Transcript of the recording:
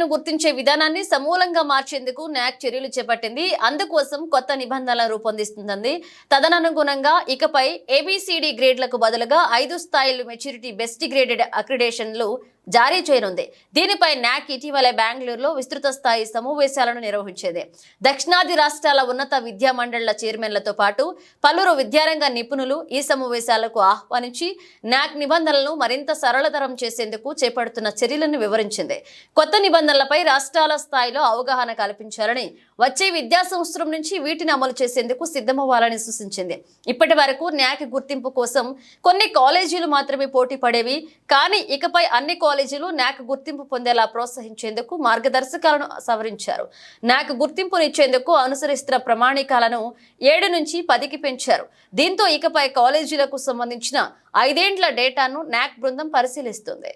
విద్యార్థులను గుర్తించే విధానాన్ని సమూలంగా మార్చేందుకు న్యాక్ చర్యలు చేపట్టింది. అందుకోసం కొత్త నిబంధనలను రూపొందిస్తుంది. తదనుగుణంగా ఇకపై ఏబిసిడి గ్రేడ్లకు బదులుగా 5 స్థాయిలు మెచ్యూరిటీ బెస్ట్ గ్రేడెడ్ అక్రిడేషన్లు జారీ చేయనుంది. దీనిపై న్యాక్ ఇటీవల బెంగళూరులో విస్తృత స్థాయి సమావేశాలను నిర్వహించింది. దక్షిణాది రాష్ట్రాల ఉన్నత విద్యా మండళ్ల చైర్మన్లతో పాటు పలువురు విద్యారంగ నిపుణులు ఈ సమావేశాలకు ఆహ్వానించి న్యాక్ నిబంధనలను మరింత సరళతరం చేసేందుకు చేపడుతున్న చర్యలను వివరించింది. కొత్త నిబంధనలపై రాష్ట్రాల స్థాయిలో అవగాహన కల్పించాలని, వచ్చే విద్యా సంవత్సరం నుంచి వీటిని అమలు చేసేందుకు సిద్ధమవ్వాలని సూచించింది. ఇప్పటి వరకు న్యాక్ గుర్తింపు కోసం కొన్ని కాలేజీలు మాత్రమే పోటీ పడేవి. కానీ ఇకపై అన్ని కాలేజీలు న్యాక్ గుర్తింపు పొందేలా ప్రోత్సహించేందుకు మార్గదర్శకాలను సవరించారు. న్యాక్ గుర్తింపునిచ్చేందుకు అనుసరిస్తున్న ప్రమాణికాలను 7 నుంచి 10కి పెంచారు. దీంతో ఇకపై కాలేజీలకు సంబంధించిన 5 ఏండ్ల డేటాను న్యాక్ బృందం పరిశీలిస్తుంది.